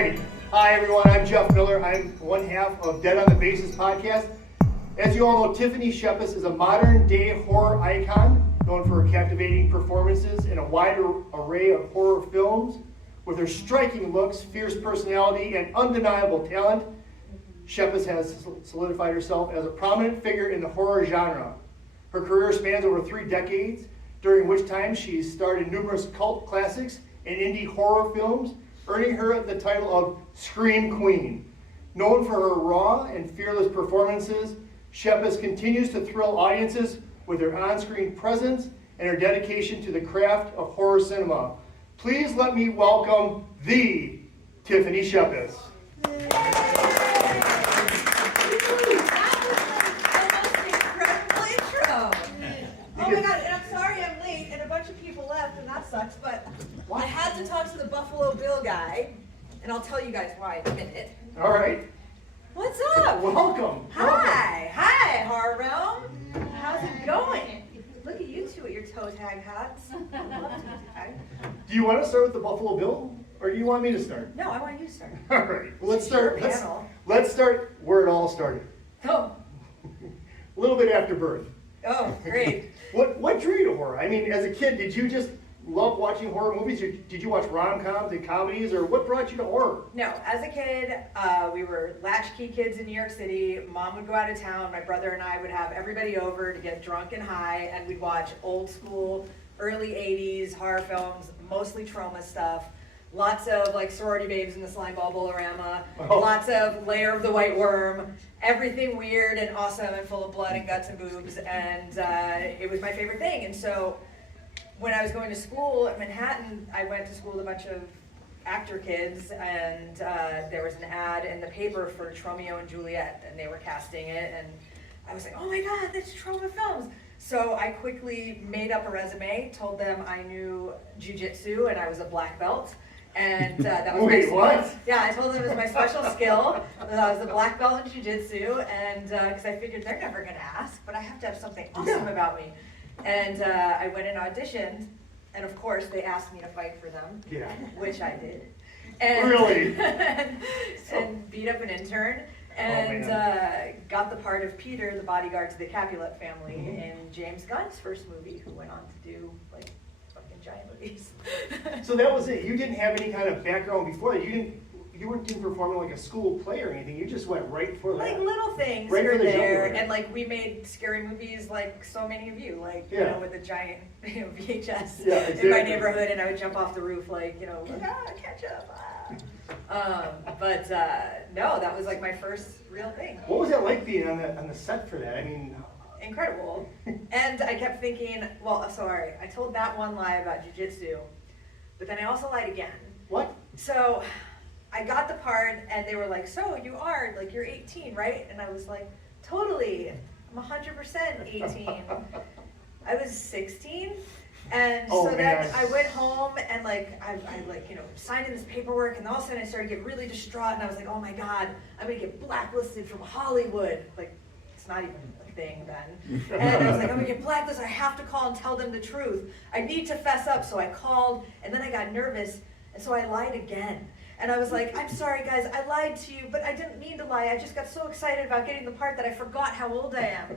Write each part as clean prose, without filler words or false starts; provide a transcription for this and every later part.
right. Hi, everyone. I'm Jeff Miller. I'm one half of Dead on the Bases podcast. As you all know, Tiffany Shepis is a modern-day horror icon known for her captivating performances in a wide array of horror films. With her striking looks, fierce personality, and undeniable talent, Shepis has solidified herself as a prominent figure in the horror genre. Her career spans over 3 decades, during which time she's starred in numerous cult classics and indie horror films, earning her the title of Scream Queen. Known for her raw and fearless performances, Shepis continues to thrill audiences with her on-screen presence and her dedication to the craft of horror cinema. Please let me welcome the Tiffany Shepis. Oh my God, and I'm sorry I'm late, and a bunch of people left, and that sucks, but I had to talk to the Buffalo Bill guy, and I'll tell you guys why in a minute. All right. What's up? Welcome. Hi, Horror Realm. How's it going? Look at you two at your toe tag hats. I love toe tag. Do you want to start with the Buffalo Bill, or do you want me to start? No, I want you to start. All right. Well, let's start. Panel. Let's start where it all started. Oh. A little bit after birth. Oh, great. What drew you to horror? I mean, as a kid, did you just love watching horror movies? Or did you watch rom-coms and comedies, or what brought you to horror? No, as a kid, we were latchkey kids in New York City. Mom would go out of town. My brother and I would have everybody over to get drunk and high, and we'd watch old school, early 80s horror films, mostly Troma stuff. Lots of like sorority babes in the slime ball bolorama. Lots of Lair of the White Worm. Everything weird and awesome and full of blood and guts and boobs, and it was my favorite thing. And so when I was going to school at Manhattan, I went to school with a bunch of actor kids, and there was an ad in the paper for Tromeo and Juliet, and they were casting it, and I was like, oh my God, that's Troma Films. So I quickly made up a resume, told them I knew jiu-jitsu and I was a black belt. And that was Wait, what? Yeah, I told them it was my special skill, that I was a black belt in jiu-jitsu, and because I figured they're never going to ask, but I have to have something awesome about me. And I went and auditioned, and of course they asked me to fight for them, which I did. And, really? and beat up an intern, and got the part of Peter, the bodyguard to the Capulet family, in James Gunn's first movie, who went on to do like giant movies. So that was it. You didn't have any kind of background before that. You didn't perform in like a school play or anything. You just went right for that. Like little things right here and there, genre. and like we made scary movies like so many of you, like you know, with a giant VHS in my neighborhood, and I would jump off the roof like ketchup. But no, that was like my first real thing. What was that like being on the set for that? I mean. Incredible. And I kept thinking, well, sorry, I told that one lie about jiu-jitsu, but then I also lied again. What? So I got the part, and they were like, so you are, like, you're 18, right? And I was like, totally, I'm 100% 18. I was 16, and then I went home, and like, I signed in this paperwork, and all of a sudden I started to get really distraught, and I was like, oh my God, I'm gonna get blacklisted from Hollywood. Like, it's not even a thing then. And I was like, I'm gonna get blacklisted, I have to call and tell them the truth. I need to fess up, so I called, and then I got nervous, and so I lied again. And I was like, I'm sorry guys, I lied to you, but I didn't mean to lie. I just got so excited about getting the part that I forgot how old I am.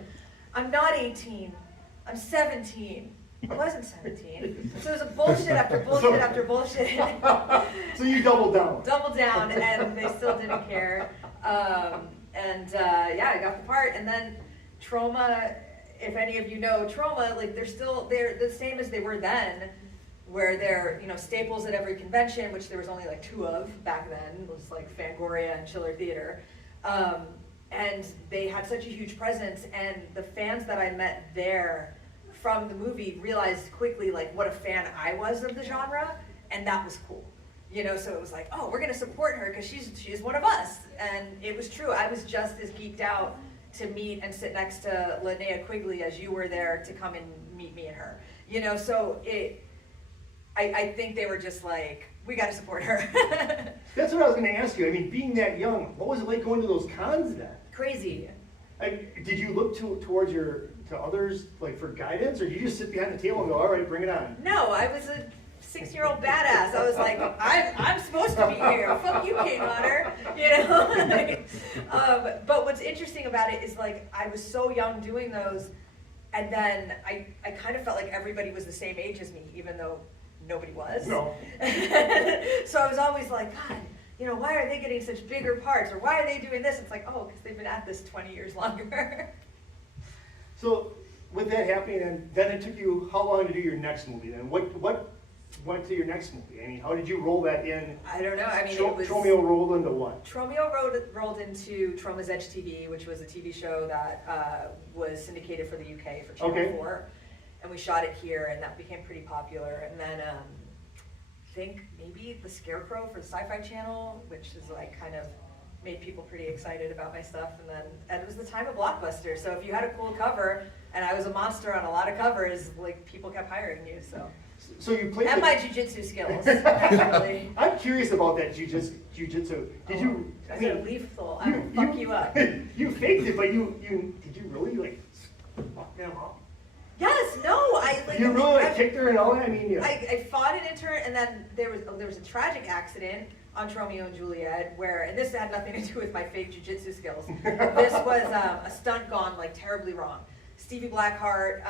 I'm not 18, I'm 17. I wasn't 17. So it was a bullshit after bullshit after bullshit. So you doubled down. Doubled down, and they still didn't care. I got the part, and then Troma, if any of you know Troma, like they're the same as they were then, where they're staples at every convention, which there was only like 2 of back then. It was like Fangoria and Chiller Theater, and they had such a huge presence, and the fans that I met there from the movie realized quickly like what a fan I was of the genre, and that was cool. So it was like, oh, we're gonna support her because she's one of us. And it was true. I was just as geeked out to meet and sit next to Linnea Quigley as you were there to come and meet me and her. So I think they were just like, we gotta support her. That's what I was gonna ask you. I mean, being that young, what was it like going to those cons then? Crazy. Did you look towards others like for guidance, or did you just sit behind the table and go, all right, bring it on? No, I was a 6-year-old badass. I was like, I'm supposed to be here. Fuck you, Kane Hodder. You know? But what's interesting about it is like I was so young doing those, and then I kind of felt like everybody was the same age as me, even though nobody was. No. So I was always like, God, you know, why are they getting such bigger parts? Or why are they doing this? It's like, oh, because they've been at this 20 years longer. So with that happening, and then it took you how long to do your next movie? Then what went to your next movie? I mean, how did you roll that in? I don't know. I mean, it was... Tromeo rolled into what? Tromeo rolled into Troma's Edge TV, which was a TV show that was syndicated for the UK for Channel 4. And we shot it here, and that became pretty popular. And then I think maybe The Scarecrow for the Sci-Fi Channel, which is like kind of made people pretty excited about my stuff. And it was the time of Blockbuster. So if you had a cool cover, and I was a monster on a lot of covers, like people kept hiring you. So you played. And my jujitsu skills, actually. I'm curious about that jujitsu. Did you? I mean, lethal. I will fuck you up. You faked it, but did you really like fuck them up? Yes. No. You really kicked her and all that. I mean, yeah. I fought an intern, and then there was a tragic accident on Tromeo and Juliet and this had nothing to do with my fake jujitsu skills. This was a stunt gone like terribly wrong. Stevie Blackheart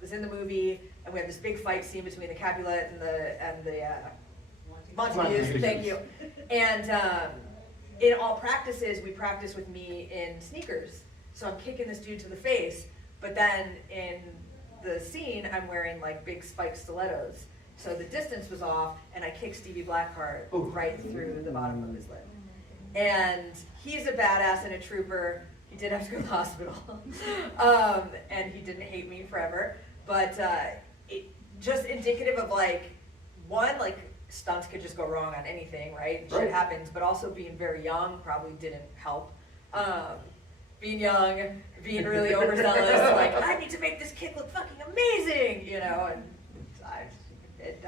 was in the movie, and we have this big fight scene between the Capulet and the Montagues. Thank you. And in all practices, we practice with me in sneakers. So I'm kicking this dude to the face, but then in the scene, I'm wearing like big spiked stilettos. So the distance was off, and I kicked Stevie Blackheart right through the bottom of his lip. And he's a badass and a trooper. He did have to go to the hospital, and he didn't hate me forever. But it just indicative of like stunts could just go wrong on anything, right? Shit happens, but also being very young probably didn't help. Being young, being really overzealous, like I need to make this kid look fucking amazing, you know. And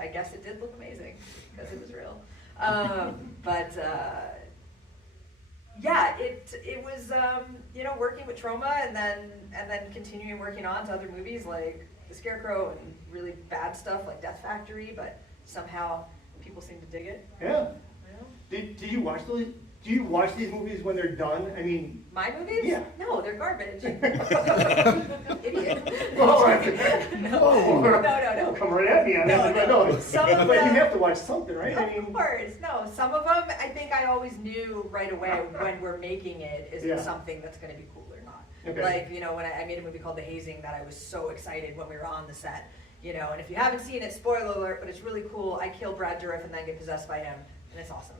I guess it did look amazing because it was real. Yeah, it was working with Troma and then continuing working on to other movies like The Scarecrow and really bad stuff like Death Factory, but somehow people seem to dig it. Yeah. Did you watch those? Do you watch these movies when they're done? I mean, my movies? Yeah. No, they're garbage. Idiot. No. Come right at me on that. No. But you have to watch something, right? Of course. No, some of them, I think I always knew right away when we're making it, is it something that's going to be cool or not? Okay. Like, you know, when I made a movie called The Hazing that I was so excited when we were on the set. You know, and if you haven't seen it, spoiler alert, but it's really cool. I kill Brad Dourif and then get possessed by him, and it's awesome.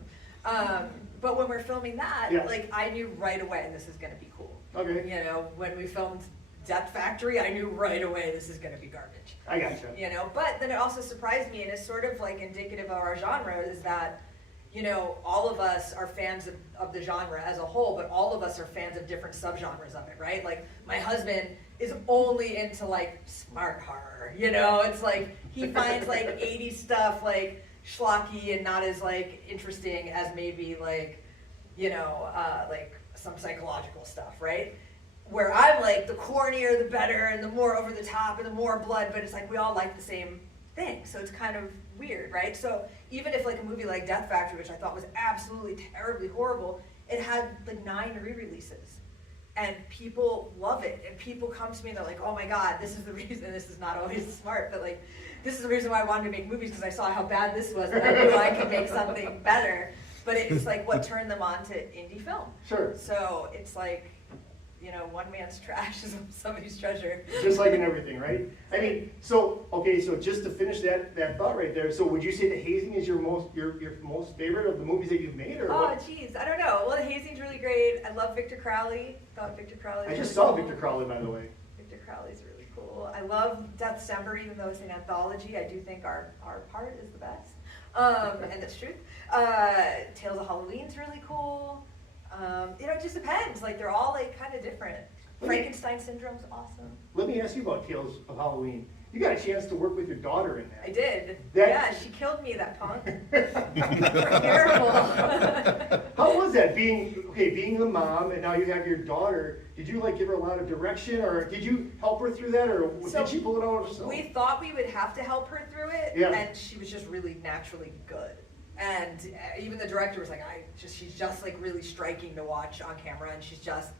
But when we're filming that, like I knew right away this is going to be cool. Okay. You know, when we filmed Death Factory, I knew right away this is going to be garbage. I gotcha. You know, but then it also surprised me, and it's sort of like indicative of our genre, is that, you know, all of us are fans of the genre as a whole, but all of us are fans of different subgenres of it, right? Like my husband is only into like smart horror, you know, it's like he finds like 80s stuff like schlocky and not as like interesting as maybe like, you know, like some psychological stuff, right? Where I'm like the cornier the better and the more over the top and the more blood, but it's like we all like the same thing, so it's kind of weird, right? So even if like a movie like Death Factory, which I thought was absolutely terribly horrible, it had like 9 re-releases. And people love it, and people come to me and they're like, oh my God, this is the reason, this is not always smart, but like, this is the reason why I wanted to make movies, because I saw how bad this was, and I knew I could make something better. But it's like what turned them on to indie film. Sure. So it's like, you know, one man's trash is somebody's treasure. Just like in everything, right? I mean, so just to finish that thought right there, so would you say The Hazing is your most favorite of the movies that you've made, or what? Oh, geez, I don't know. Well, The Hazing's really great. I love Victor Crowley. Thought Victor Crowley. I just saw Victor Crowley, by the way. Victor Crowley's really cool. I love Deathstember, even though it's an anthology. I do think our part is the best, and that's true. Tales of Halloween's really cool. You know, it just depends. Like they're all like kind of different. Frankenstein Syndrome's awesome. Let me ask you about Tales of Halloween. You got a chance to work with your daughter in that. I did. That- Yeah, she killed me, that punk. Terrible. How was that, being the mom, and now you have your daughter? Did you like give her a lot of direction, or did you help her through that, or did she pull it out herself? We thought we would have to help her through it, Yeah. and she was just really naturally good. And even the director was like, she's just like really striking to watch on camera, and she's just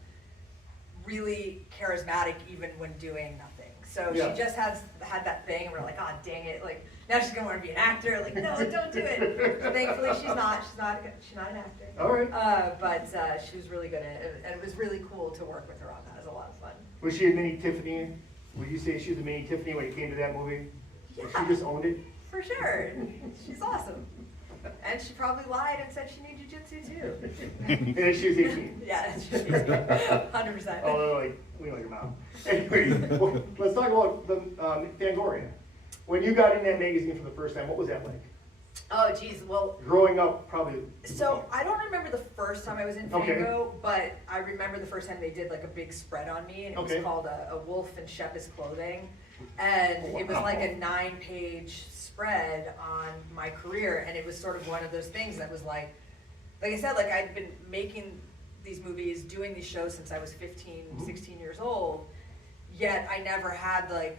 really charismatic even when doing nothing. So Yeah. she just had that thing, and we're like, oh dang it, like now she's gonna want to be an actor. Like, no, don't do it. Thankfully, she's not an actor. All right. But she was really good at it, and it was really cool to work with her on that. It was a lot of fun. Was she a mini Tiffany? Would you say she was a mini Tiffany when it came to that movie? Yeah. She just owned it? For sure. She's awesome. And she probably lied and said she knew jujitsu too. And then she was 18. Yeah, she's 100%. Oh, like, we know your mom. Anyway, well, let's talk about the Fangoria. When you got in that magazine for the first time, what was that like? Oh, geez. Well, Growing up, probably. so I don't remember the first time I was in Fango, but I remember the first time they did like a big spread on me, and it was called a Wolf and Shepis Clothing. And it was like a 9-page spread on my career, and it was sort of one of those things that was like I said, like I'd been making these movies, doing these shows since I was 15, 16 years old, yet I never had like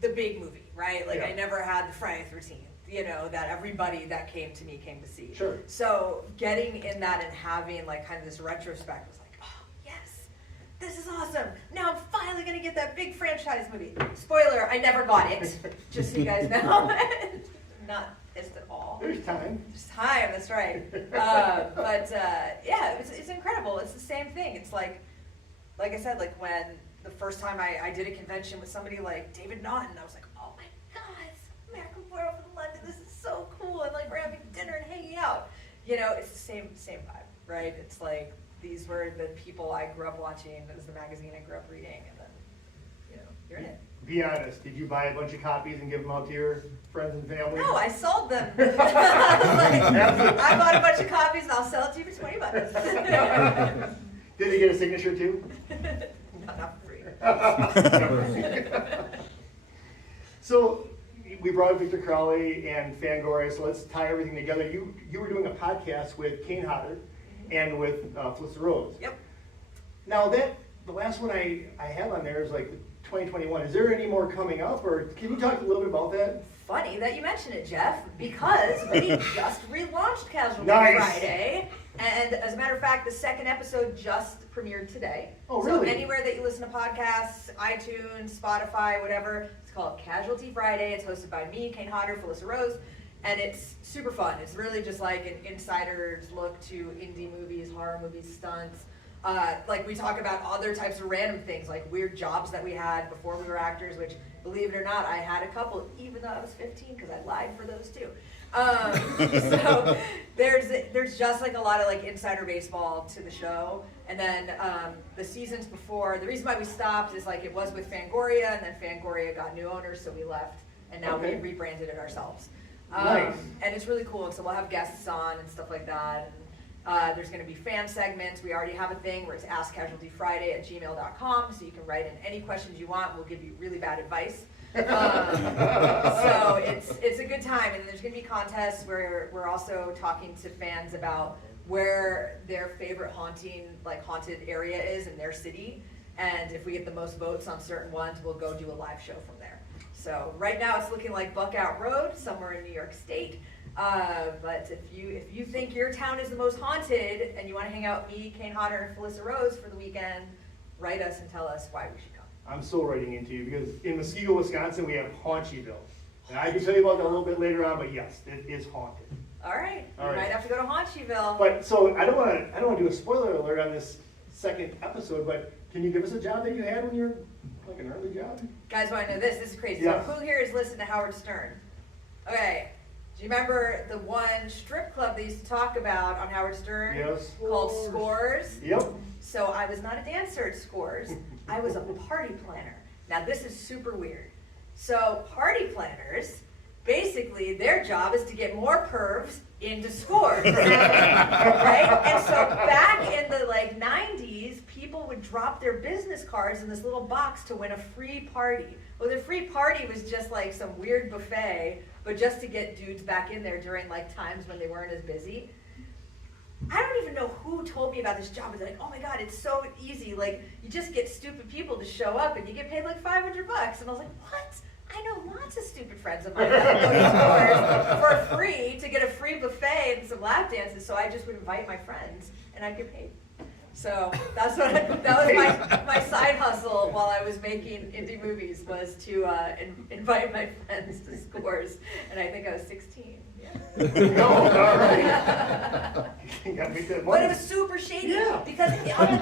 the big movie, right? Like I never had the Friday the 13th, you know, that everybody that came to me came to see. Sure. So getting in that and having like kind of this retrospect was like, oh yes, this is awesome. Now I'm finally gonna get that big franchise movie. Spoiler, I never got it, just so you guys know. Not pissed at all. There's time. There's time, that's right. Yeah, it's incredible. It's the same thing. It's like I said, like when the first time I did a convention with somebody like David Naughton, I was like, oh my God, it's American Werewolf in London. This is so cool. And like we're having dinner and hanging out. You know, it's the same vibe, right? It's like these were the people I grew up watching. It was the magazine I grew up reading, and then, you know, you're in it. Be honest, did you buy a bunch of copies and give them out to your friends and family? No, I sold them. I bought a bunch of copies and I'll sell it to you for $20. Did they get a signature too? Not free. So we brought up Victor Crowley and Fangoria, so let's tie everything together. You were doing a podcast with Kane Hodder and with Felissa Rose. Yep. Now the last one I had on there is like 2021. Is there any more coming up, or can you talk a little bit about that? Funny that you mention it, Jeff, because we just relaunched Casualty Friday. And as a matter of fact, the second episode just premiered today. Oh, really? So anywhere that you listen to podcasts, iTunes, Spotify, whatever, it's called Casualty Friday. It's hosted by me, Kane Hodder, Felissa Rose, and it's super fun. It's really just like an insider's look to indie movies, horror movies, stunts. Like we talk about other types of random things, like weird jobs that we had before we were actors, which, believe it or not, I had a couple, even though I was 15, because I lied for those too. So there's just like a lot of like insider baseball to the show. And then the seasons before, the reason why we stopped is like it was with Fangoria, and then Fangoria got new owners, so we left, and now we rebranded it ourselves. Nice. And it's really cool, so we'll have guests on and stuff like that. And, there's going to be fan segments. We already have a thing where it's askcasualtyfriday@gmail.com, so you can write in any questions you want. We'll give you really bad advice. So it's a good time, and there's going to be contests where we're also talking to fans about where their favorite haunted area is in their city, and if we get the most votes on certain ones, we'll go do a live show from there. So right now it's looking like Buckout Road, somewhere in New York State. But if you think your town is the most haunted and you want to hang out with me, Kane Hodder, and Felissa Rose for the weekend, write us and tell us why we should come. I'm still writing into you because in Muskego, Wisconsin, we have Haunchyville. And I can tell you about that a little bit later on, but yes, it is haunted. All right. You might have to go to Haunchyville. But so I don't want to do a spoiler alert on this second episode, but can you give us a job that you had when you were like an early job? Guys want to know this? This is crazy. Yes. So who here has listened to Howard Stern? Okay. Do you remember the one strip club they used to talk about on Howard Stern? Yes. Called Scores? Yep. So I was not a dancer at Scores. I was a party planner. Now this is super weird. So party planners, basically their job is to get more pervs into Scores. Right? And so back in the 90s, people would would drop their business cards in this little box to win a free party. Well, the free party was just like some weird buffet, but just to get dudes back in there during like times when they weren't as busy. I don't even know who told me about this job. It's like, oh my God, it's so easy. Like, you just get stupid people to show up and you get paid like $500. And I was like, what? I know lots of stupid friends of mine that go to stores for free to get a free buffet and some lap dances. So I just would invite my friends and I'd get paid. So that was my side hustle while I was making indie movies, was to invite my friends to scores. And I think I was 16. No, all right. You gotta make that money. But it was super shady because on the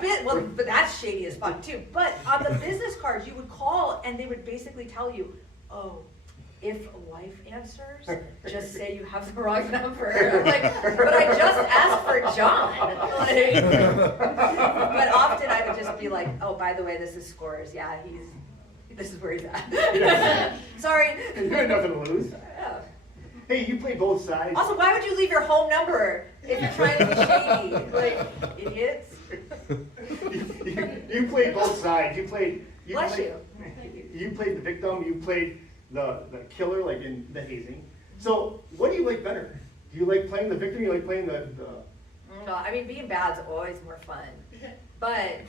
business, well, but that's shady as fuck too. But on the business cards, you would call and they would basically tell you, oh, if a wife answers, just say you have the wrong number. I'm like, but I just asked for John. Like, but often I would just be like, oh, by the way, this is scores. Yeah, this is where he's at. Sorry. You had nothing to lose. Yeah. Hey, you play both sides. Also, why would you leave your home number if you're trying to be shady? Like, idiots. You played both sides. You played the victim. You played the killer, like in the hazing. So, what do you like better? Do you like playing the victim? You like playing the? No, I mean, being bad's always more fun, but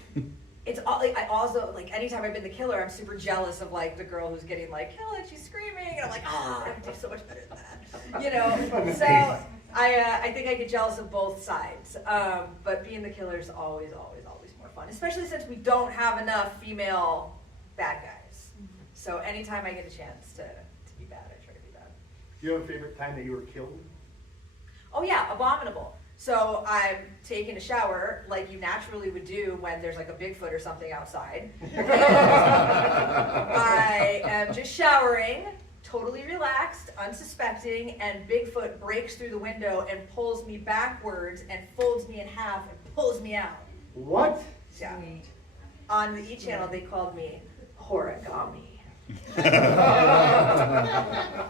it's all like, I also like anytime I've been the killer, I'm super jealous of like the girl who's getting like killed and she's screaming, and I'm like, oh, I can do so much better than that, you know. So I think I get jealous of both sides, but being the killer is always more fun, especially since we don't have enough female bad guys. So anytime I get a chance to be bad, I try to be bad. Do you have a favorite time that you were killed? Oh yeah, Abominable. So I'm taking a shower like you naturally would do when there's like a Bigfoot or something outside. I am just showering, totally relaxed, unsuspecting, and Bigfoot breaks through the window and pulls me backwards and folds me in half and pulls me out. What? Yeah. On the E! Channel, they called me Horigami.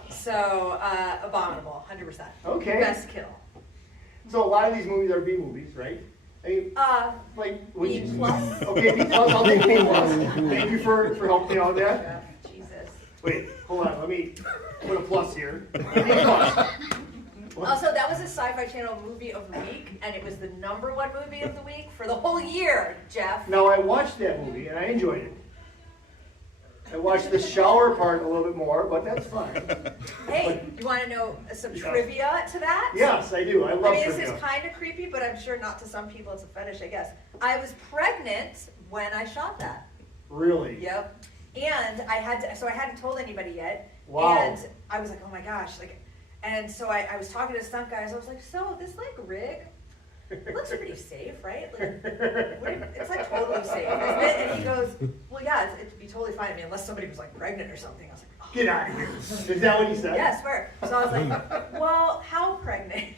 So, Abominable, 100%. Okay. Best kill. So a lot of these movies are B movies, right? I mean, like B plus. Okay, B plus. I'll take B plus. Thank you for helping me out with that. Yeah, Jesus. Wait, hold on. Let me put a plus here. B plus. Also, that was a Sci-Fi Channel movie of the week, and it was the #1 movie of the week for the whole year, Jeff. Now I watched that movie and I enjoyed it. I watched the shower part a little bit more, but that's fine. Hey, you want to know some trivia to that? Yes, I do. I love trivia. This is kind of creepy, but I'm sure not to some people it's a fetish, I guess. I was pregnant when I shot that. Really? Yep. And I hadn't told anybody yet. Wow. And I was like, oh my gosh, and so I was talking to some guys. I was like, so this rig, it looks pretty safe, right? Like, it's like totally safe, isn't it? And he goes, well, yeah, it'd be totally fine. I mean, unless somebody was like pregnant or something. I was like, oh. Get out of here. Is that what he said? Yeah, I swear. So I was like, well, how pregnant?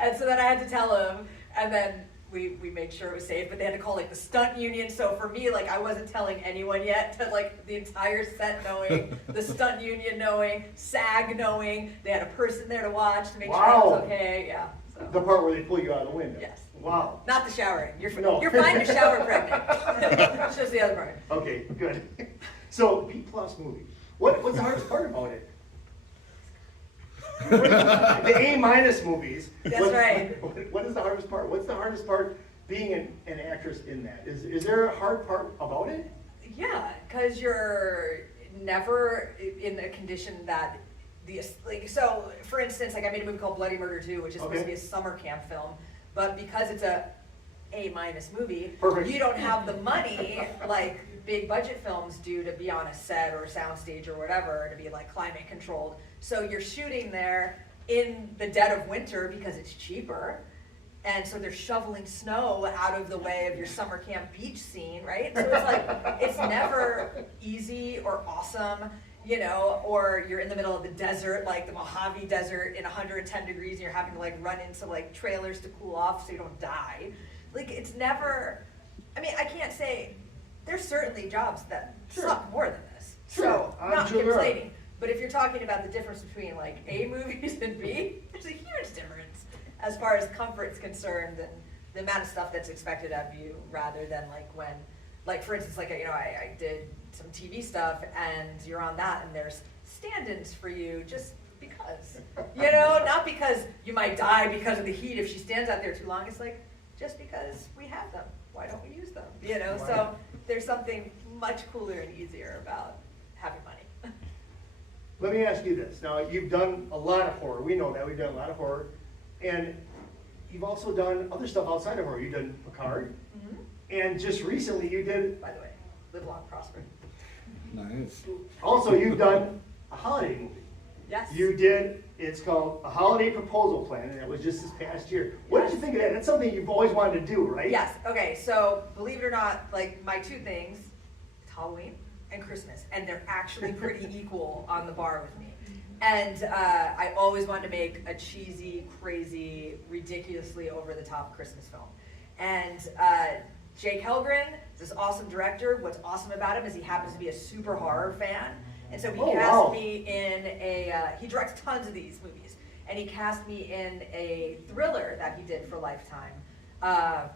And so then I had to tell him, and then we made sure it was safe, but they had to call like the stunt union. So for me, like I wasn't telling anyone yet, to like the entire set knowing, the stunt union knowing, SAG knowing, they had a person there to watch to make sure it was okay. Yeah. So. The part where they pull you out of the window. Yes. Wow. Not the showering. You're fine to shower pregnant. It's just the other part. Okay, good. So B plus movie. What's the hardest part about it? The A minus movies. That's right. What is the hardest part? What's the hardest part being an actress in that? Is there a hard part about it? Yeah, because you're never in a condition that so for instance, like I made a movie called Bloody Murder 2, which is supposed to be a summer camp film, but because it's a A-minus movie, perfect. You don't have the money like big budget films do to be on a set or a soundstage or whatever, to be like climate controlled. So you're shooting there in the dead of winter because it's cheaper. And so they're shoveling snow out of the way of your summer camp beach scene, right? So it's like, it's never easy or awesome, you know, or you're in the middle of the desert, like the Mojave Desert in 110 degrees, and you're having to like run into like trailers to cool off so you don't die. Like it's never, I mean, I can't say, there's certainly jobs that suck more than this. So I'm not complaining. But if you're talking about the difference between like A movies and B, there's a huge difference as far as comfort's concerned and the amount of stuff that's expected of you rather than like when, like for instance, like, you know, I did some TV stuff and you're on that and there's stand-ins for you just because, you know, not because you might die because of the heat if she stands out there too long. It's like, just because we have them, why don't we use them? You know, Right. So there's something much cooler and easier about having money. Let me ask you this. Now, you've done a lot of horror. We know that. We've done a lot of horror. And you've also done other stuff outside of horror. You've done Picard. Mm-hmm. And just recently you did, By the way, live long, prosper. Nice. also you've done a holiday movie. Yes. You did, it's called A Holiday Proposal Plan, and it was just this past year. What did you think of that? That's something you've always wanted to do, right? Yes, okay, so believe it or not, like my two things, it's Halloween and Christmas, and they're actually pretty equal on the bar with me. And I always wanted to make a cheesy, crazy, ridiculously over-the-top Christmas film. And Jake Helgren, this awesome director, what's awesome about him is he happens to be a super horror fan. And so he cast me in he directs tons of these movies. And he cast me in a thriller that he did for Lifetime. I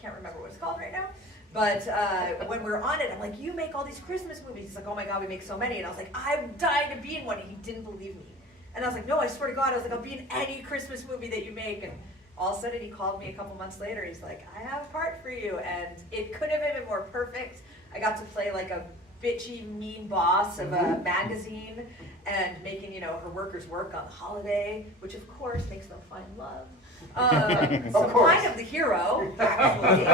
can't remember what it's called right now. But when we were on it, I'm like, you make all these Christmas movies. He's like, oh my God, we make so many. And I was like, I'm dying to be in one. And he didn't believe me. And I was like, no, I swear to God. I was like, I'll be in any Christmas movie that you make. And all of a sudden he called me a couple months later. He's like, I have a part for you. And it couldn't have been more perfect. I got to play like a bitchy, mean boss of a magazine and making, you know, her workers work on the holiday, which of course makes them find love. So kind of the hero, actually.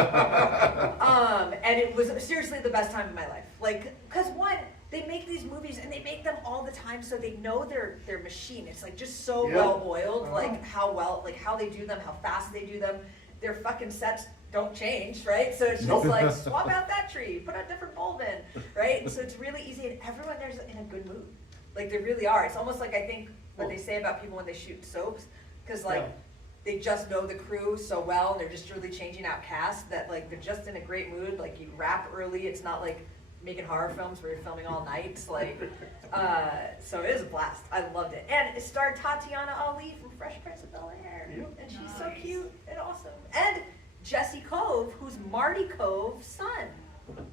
And it was seriously the best time of my life. Like, because one, they make these movies and they make them all the time, so they know their machine. It's like just so well oiled, like how they do them, how fast they do them. Their fucking sets don't change, right? So it's just like swap out that tree, put a different bulb in, right? So it's really easy, and everyone there's in a good mood. Like they really are. It's almost like I think what they say about people when they shoot soaps, because like they just know the crew so well, and they're just really changing out cast that like they're just in a great mood. Like you wrap early. It's not like making horror films where you're filming all night. Like, so it was a blast. I loved it, and it starred Tatiana Ali from Fresh Prince of Bel-Air, and she's so cute and awesome. And Jesse Cove, who's Marty Cove's son. Come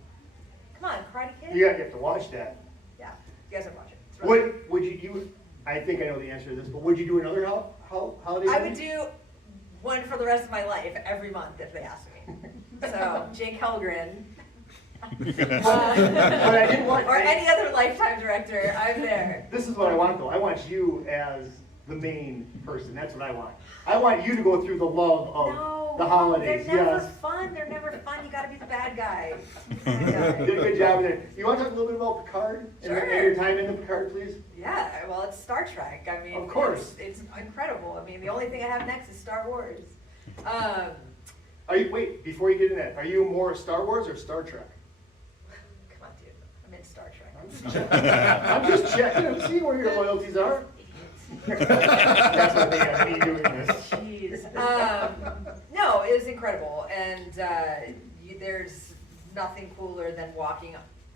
on, Karate Kid. You have to watch that. Yeah, you guys have to watch it. It's really Would you? I think I know the answer to this, but would you do another holiday movie? I would do one for the rest of my life every month if they asked me. So Jake Helgren. But I didn't want. Or any other Lifetime director, I'm there. This is what I want though. I want you as the main person. That's what I want. I want you to go through the love of the holidays. They're never fun. They're never fun. You got to be the bad guy. You did a good job there. You want to talk a little bit about Picard? Sure. And your time in the Picard, please? Yeah, well, it's Star Trek. I mean, Of course. It's incredible. I mean, the only thing I have next is Star Wars. Wait, before you get into that, are you more Star Wars or Star Trek? Come on, dude. I'm in Star Trek. I'm just checking. I'm seeing where your loyalties are. That's what they got me doing this. Jeez. No, it was incredible, and there's nothing cooler than walking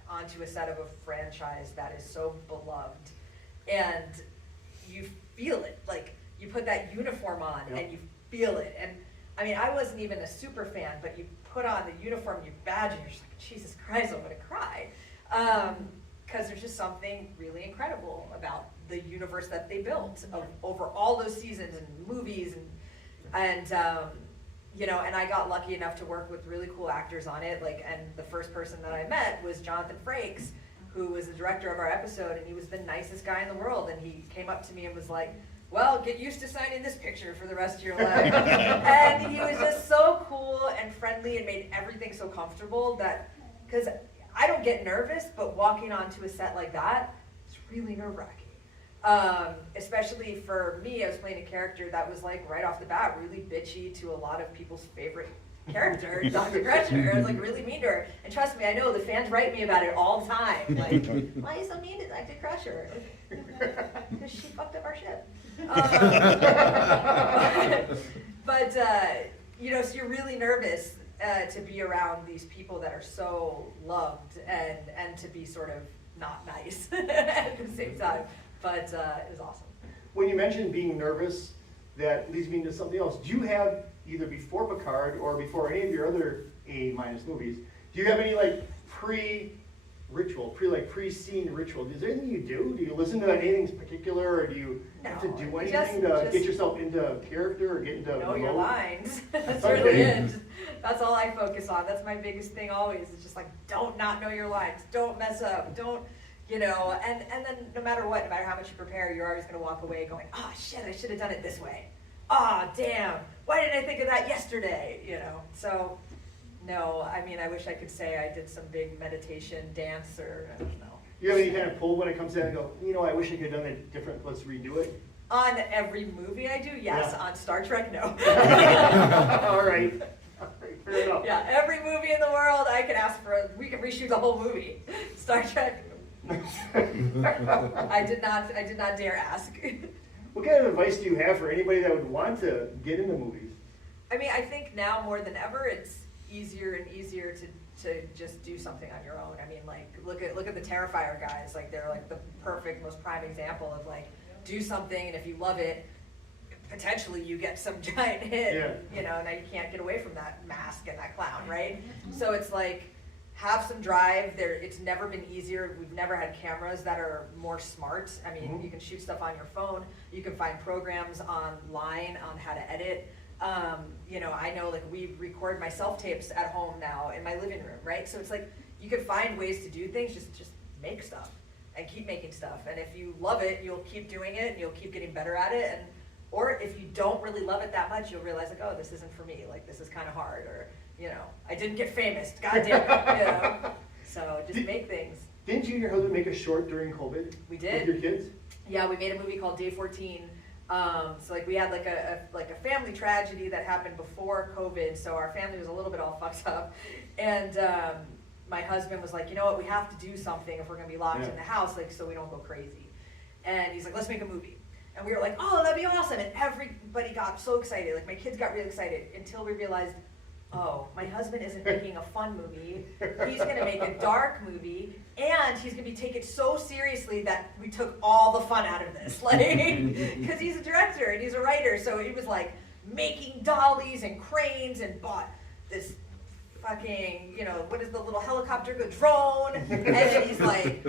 onto a set of a franchise that is so beloved, and you feel it. Like you put that uniform on, and you feel it. And I mean, I wasn't even a super fan, but you put on the uniform, you badge, and you're just like, Jesus Christ, I'm gonna cry. Because there's just something really incredible about the universe that they built over all those seasons and movies and you know, and I got lucky enough to work with really cool actors on it. Like, and the first person that I met was Jonathan Frakes, who was the director of our episode, and he was the nicest guy in the world. And he came up to me and was like, well, get used to signing this picture for the rest of your life. And he was just so cool and friendly and made everything so comfortable that, because I don't get nervous, but walking onto a set like that, it's really nerve-wracking. Especially for me, I was playing a character that was like right off the bat really bitchy to a lot of people's favorite character, Dr. Crusher. I was like really mean to her. And trust me, I know the fans write me about it all the time. Like, why are you so mean to Dr. Crusher? Because she fucked up our ship. But you know, so you're really nervous to be around these people that are so loved and to be sort of not nice at the same time. But it was awesome. When you mentioned being nervous, that leads me into something else. Do you have, either before Picard or before any of your other A- movies, do you have any like pre-scene ritual? Is there anything you do? Do you listen to anything particular, or do you have to do anything to get yourself into character or get into know your lines. That's Okay. really it. That's all I focus on. That's my biggest thing always. It's just like, don't not know your lines. Don't mess up. Don't, and then no matter what, no matter how much you prepare, you're always going to walk away going, oh shit, I should have done it this way. Oh, damn. Why didn't I think of that yesterday? So no, I mean, I wish I could say I did some big meditation dance or, I don't know. You have any kind of pull when it comes down and go, I wish I could have done it different, let's redo it? On every movie I do, yes. Yeah. On Star Trek, no. All right, fair enough. Yeah, every movie in the world I could ask for, we could reshoot the whole movie. Star Trek, I did not dare ask. What kind of advice do you have for anybody that would want to get into movies? I mean, I think now more than ever, it's easier and easier to just do something on your own. I mean, like, look at the Terrifier guys. Like, they're like the perfect, most prime example of like, do something, and if you love it, potentially you get some giant hit. Yeah. Now you can't get away from that mask and that clown, right? So it's like, have some drive. It's never been easier. We've never had cameras that are more smart. I mean, you can shoot stuff on your phone. You can find programs online on how to edit. I know, like, we record my self-tapes at home now in my living room, right? So it's like, you can find ways to do things, just make stuff and keep making stuff. And if you love it, you'll keep doing it and you'll keep getting better at it. Or if you don't really love it that much, you'll realize like, oh, this isn't for me. Like, this is kind of hard, or, I didn't get famous. God damn it, So just make things. Didn't you and your husband make a short during COVID? We did. With your kids? Yeah, we made a movie called Day 14. So like we had like a family tragedy that happened before COVID, so our family was a little bit all fucked up, and my husband was like, you know what, we have to do something if we're gonna be locked in the house, like, so we don't go crazy. And he's like, let's make a movie. And we were like, oh, that'd be awesome. And everybody got so excited, like my kids got really excited, until we realized, oh, my husband isn't making a fun movie. He's gonna make a dark movie, and he's gonna be taken so seriously that we took all the fun out of this. Like, because he's a director and he's a writer, so he was like making dollies and cranes and bought this fucking, what is the little helicopter, the drone, and then he's like,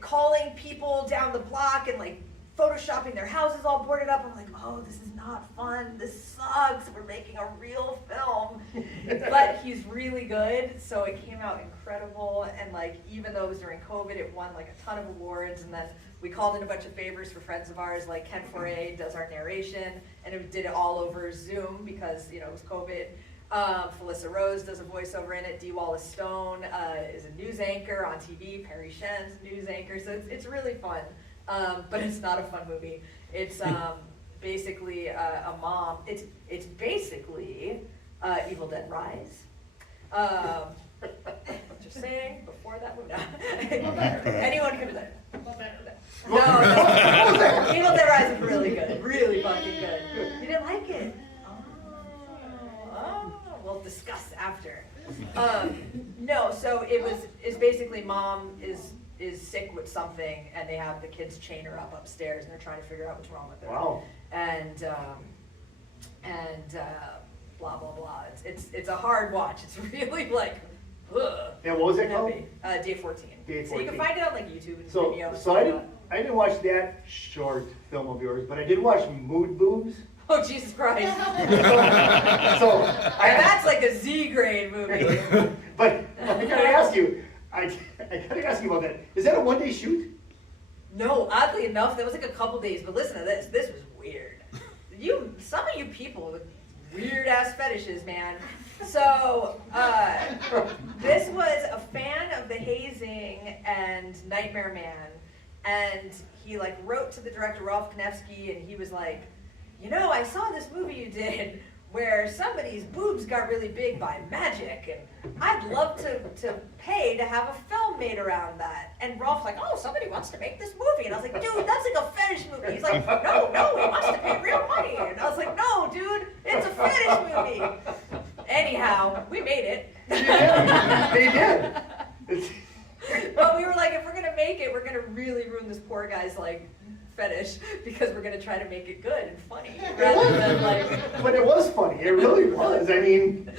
calling people down the block and like photoshopping their houses all boarded up. I'm like, oh, this is not fun. This sucks. We're making a real film. But he's really good, so it came out incredible. And like, even though it was during COVID, it won like a ton of awards. And then we called in a bunch of favors for friends of ours, like Ken Foray does our narration, and it did it all over Zoom because it was COVID. Felissa Rose does a voiceover in it. D. Wallace Stone is a news anchor on TV. Perry Shen's a news anchor, so it's really fun. But it's not a fun movie. It's basically a mom. It's basically Evil Dead Rise. Just saying, before that movie. Anyone could do that. No. Evil Dead Rise is really good. Really fucking good. You didn't like it? Oh, we'll discuss after. No, so it's basically mom is sick with something, and they have the kids chain her up upstairs, and they're trying to figure out what's wrong with her. Wow. And blah blah blah. It's a hard watch. It's really like, ugh. And what was it called? Day 14. Day 14. So you can find it on like YouTube and So I didn't watch that short film of yours, but I did watch Mood Boobs. Oh, Jesus Christ. And that's like a Z grade movie. But I gotta ask you about that. Is that a one-day shoot? No, oddly enough, that was like a couple days, but listen to this. This was weird. Some of you people with weird ass fetishes, man. So, this was a fan of The Hazing and Nightmare Man, and he like wrote to the director, Rolf Konevsky, and he was like, I saw this movie you did where somebody's boobs got really big by magic, and I'd love to pay to have a film made around that. And Rolf's like, oh, somebody wants to make this movie. And I was like, dude, that's like a fetish movie. He's like, no, he wants to pay real money. And I was like, no, dude, it's a fetish movie. Anyhow, we made it. They did. But we were like, if we're gonna make it, we're gonna gonna really ruin this poor guy's like fetish because we're gonna try to make it good and funny rather than like. But it was funny. It really was. I mean,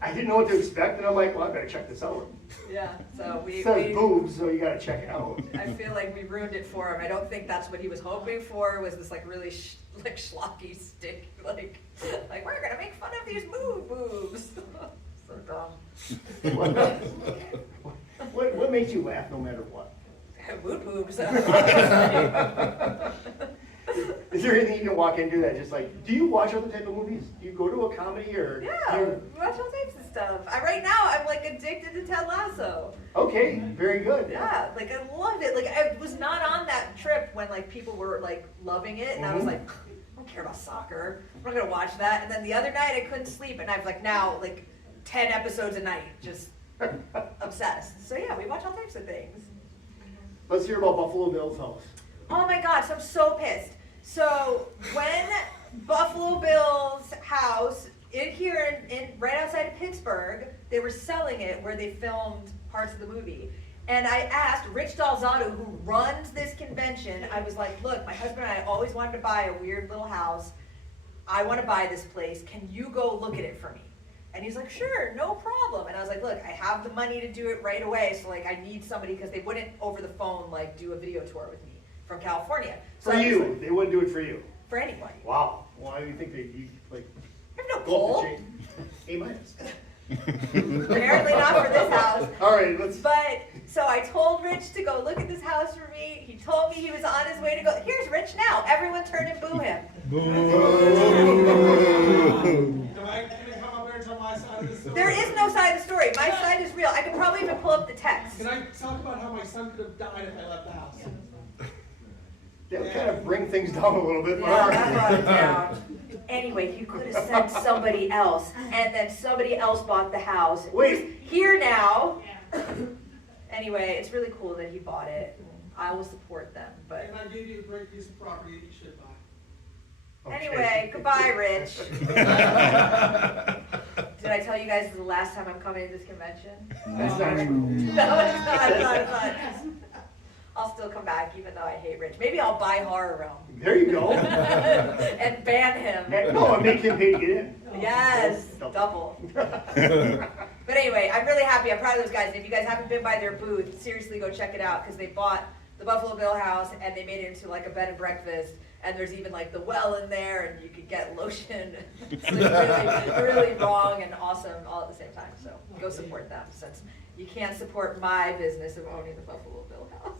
I didn't know what to expect, and I'm like, well, I better check this out. Yeah. So It says boobs, so you gotta check it out. I feel like we ruined it for him. I don't think that's what he was hoping for. Was this like really like schlocky stick like we're gonna make fun of these boobs. So dumb. What makes you laugh no matter what? Boob boobs. Is there anything you can walk into that just like, do you watch other type of movies? Do you go to a comedy or? Yeah, we watch all types of stuff. Right now I'm like addicted to Ted Lasso. Okay, very good. Yeah, like I love it. Like I was not on that trip when like people were like loving it, and I was like, I don't care about soccer. I'm not gonna watch that. And then the other night I couldn't sleep, and I've like now like 10 episodes a night, just obsessed. So yeah, we watch all types of things. Let's hear about Buffalo Bill's house. Oh my gosh, I'm so pissed. So when Buffalo Bill's house here in right outside of Pittsburgh, they were selling it where they filmed parts of the movie. And I asked Rich Dalzado, who runs this convention, I was like, look, my husband and I always wanted to buy a weird little house. I want to buy this place. Can you go look at it for me? And he's like, sure, no problem. And I was like, look, I have the money to do it right away. So like, I need somebody, because they wouldn't over the phone, like do a video tour with me from California. So For you, they wouldn't do it for you. For anybody. Wow. Why do you think you like? I have no go up pull. the chain? A minus. Apparently not for this house. All right, let's. But, so I told Rich to go look at this house for me. He told me he was on his way to go. Here's Rich now. Everyone turn and boo him. Can I come up here and tell my side of the story? There is no side of the story. My side is real. I could probably even pull up the text. Can I talk about how my son could have died if I left the house? That would kind of bring things down a little bit. Yeah, that brought it down. Anyway, you could have sent somebody else, and then somebody else bought the house. Wait. He's here now. Anyway, it's really cool that he bought it. I will support them, but And I gave you a great piece of property that you should buy. Okay. anyway, goodbye, Rich. Did I tell you guys this is the last time I'm coming to this convention? That's not true. No, it's not. I'll still come back even though I hate Rich. Maybe I'll buy Horror Realm There you go. and ban him. No, and make him pay to get in. Yes, double. But anyway, I'm really happy. I'm proud of those guys. And if you guys haven't been by their booth, seriously go check it out, because they bought the Buffalo Bill house and they made it into like a bed and breakfast. And there's even like the well in there, and you could get lotion. It's like really wrong and awesome all at the same time. So go support them, since you can't support my business of owning the Buffalo Bill house.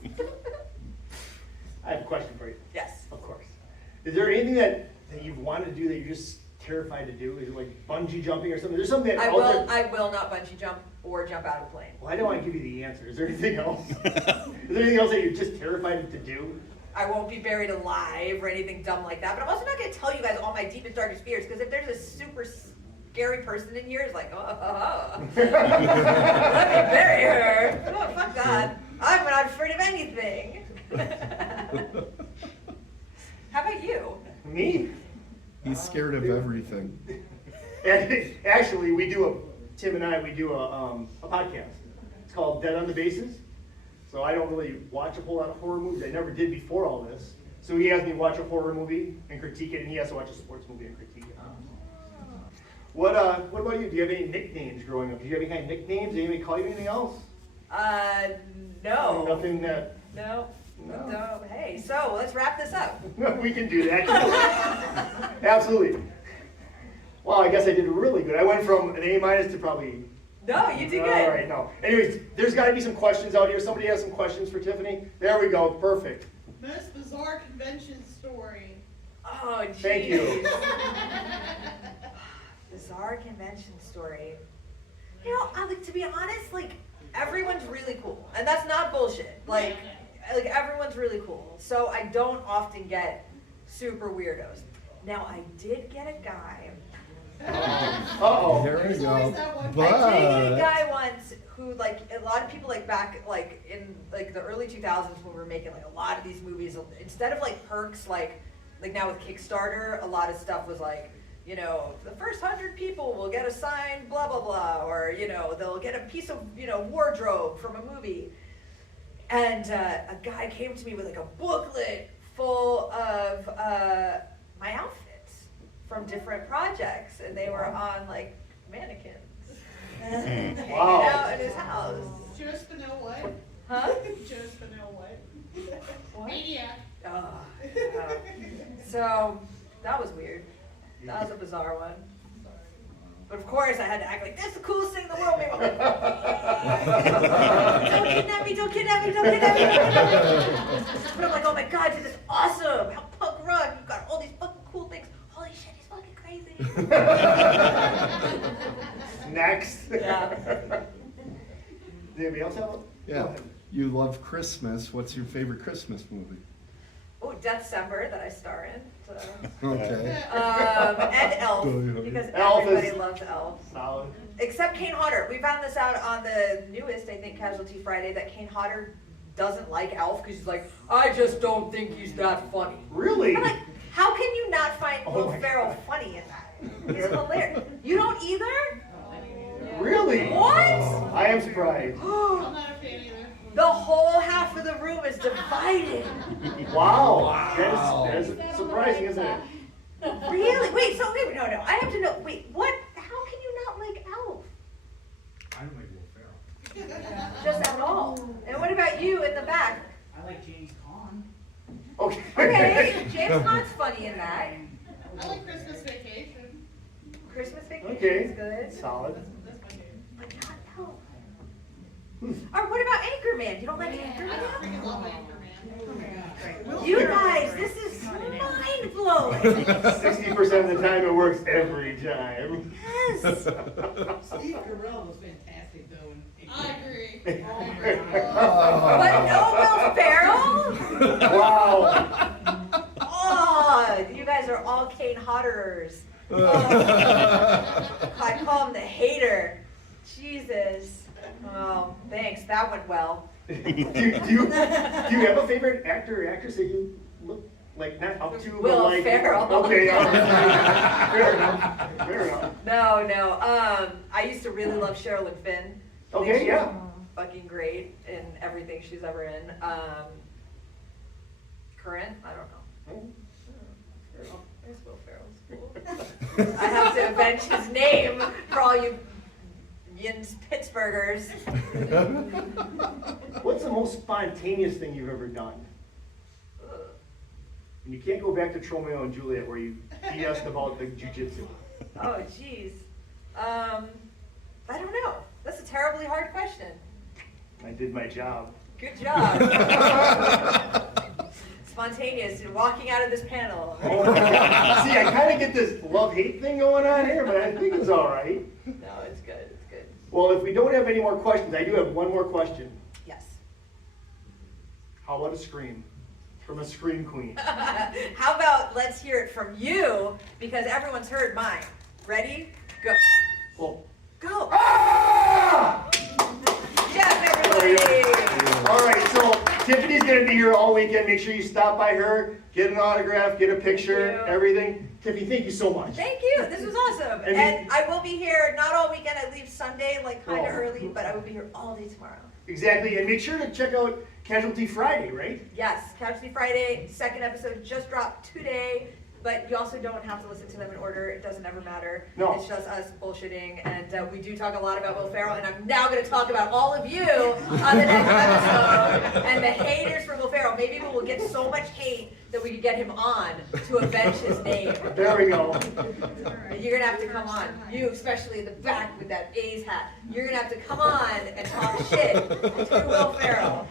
I have a question for you. Yes. Of course. Is there anything that you've wanted to do that you're just terrified to do? Is it like bungee jumping or something? There's something that I will not bungee jump or jump out of a plane. Well, I don't want to give you the answer. Is there anything else? Is there anything else that you're just terrified to do? I won't be buried alive or anything dumb like that. But I'm also not going to tell you guys all my deepest, darkest fears, because if there's a super scary person in here, it's like, let me bury her. Oh, fuck that. I'm not afraid of anything. How about you? Me? He's scared of everything. And actually, Tim and I do a podcast. It's called Dead on the Bases. So I don't really watch a whole lot of horror movies. I never did before all this. So he has me watch a horror movie and critique it, and he has to watch a sports movie and critique it. What about you? Do you have any nicknames growing up? Did you have any kind of nicknames? Did anybody call you anything else? No. Nothing that. No. No. No. Hey, so let's wrap this up. We can do that. Absolutely. Well, I guess I did really good. I went from an A- to probably. No, you did good. All right, no. Anyways, there's got to be some questions out here. Somebody has some questions for Tiffany. There we go. Perfect. Most bizarre convention story. Oh, geez. Thank you. Bizarre convention story. You know, to be honest, like, everyone's really cool. And that's not bullshit. Like everyone's really cool. So I don't often get super weirdos. Now, I did get a guy. Uh-oh. There we There's always that go. one. I did get a But guy once who, like, a lot of people, like, back, like, in, like, the early 2000s when we were making, like, a lot of these movies, instead of, like, perks, like now with Kickstarter, a lot of stuff was, like, you know, the first 100 people will get a signed blah, blah, blah, or, you know, they'll get a piece of, you know, wardrobe from a movie. And a guy came to me with like a booklet full of my outfits from different projects, and they were on like mannequins. Wow. Hanging out in his house. Just to know what? Huh? Just to know what? What? Maniac. So that was weird. That was a bizarre one. But of course I had to act like that's the coolest thing in the world. Maybe I'm like, don't kidnap me, don't kidnap me, don't kidnap me, don't kidnap me. But I'm like, oh my god, dude, this is awesome. How punk rock. You've got all these fucking cool things. Holy shit, he's fucking crazy. Next. Yeah. Does anybody else have one? Go Yeah. ahead. You love Christmas. What's your favorite Christmas movie? Oh, December that I star in. So. Okay. And Elf, because Elf everybody is- loves Elf. Solid. Except Kane Hodder. We found this out on the newest, I think, Casualty Friday, that Kane Hodder doesn't like Elf because he's like, I just don't think he's that funny. Really? I'm like, how can you not find Oh Will my Ferrell God. funny in that? He's hilarious. You don't either? Really? What? I am surprised. I'm not a fan either. The whole half of the room is divided. Wow. That is surprising, isn't it? Really? Wait, so wait, no, I have to know. Wait, what? How can you not like Elf? I don't like Will Ferrell. Just at all. And what about you in the back? I like James Caan. Okay. Okay, James Caan's funny in that. I like Christmas Vacation. Christmas Vacation Okay. is good. Solid. That's my favorite. But not Elf. Or what about Anchorman? You don't like I Anchorman? freaking love Anchorman. You guys, this is mind blowing. 60% of the time it works every time. Yes. Steve Carell was fantastic though. I agree. But no Will Ferrell? Wow. Oh, you guys are all Kane Hodderers. Oh, I call him the hater. Jesus. Oh, thanks. That went well. do you have a favorite actor or actress that you look like not up to? Will but like, Ferrell. Okay. All right. Fair enough. Fair enough. No. I used to really love Sherilyn Finn. I think Okay, she's yeah. Fucking great in everything she's ever in. Current? I don't know. I guess Will Ferrell's cool. I have to avenge his name for all you Yins Pittsburghers. What's the most spontaneous thing you've ever done? And you can't go back to Tromeo and Juliet where you BS'd about the jujitsu. Oh, jeez. I don't know. That's a terribly hard question. I did my job. Good job. Spontaneous and walking out of this panel. Oh, see, I kind of get this love-hate thing going on here, but I think it's all right. No, it's good. It's good. Well, if we don't have any more questions, I do have one more question. Yes. How about a scream? From a scream queen. How about let's hear it from you, because everyone's heard mine. Ready? Go. Well, Go. ah! Yes, everybody. All right, so Tiffany's going to be here all weekend. Make sure you stop by her, get an autograph, get a picture, Thank you. everything. Tiffany, thank you so much. Thank you. This was awesome. And And I will be here not all weekend. I leave Sunday, like kind of Oh. early, but I will be here all day tomorrow. Exactly, and make sure to check out Casualty Friday, right? Yes, Casualty Friday, second episode just dropped today, but you also don't have to listen to them in order. It doesn't ever matter. No. It's just us bullshitting, and we do talk a lot about Will Ferrell, and I'm now going to talk about all of you on the next episode, and the haters for Will Ferrell. Maybe we will get so much hate that we could get him on to avenge his name. There we go. You're gonna have to come on. You, especially in the back with that A's hat. You're gonna have to come on and talk shit to Will Ferrell.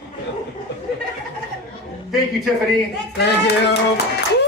Thank you, Tiffany. Thanks, guys. Thank you.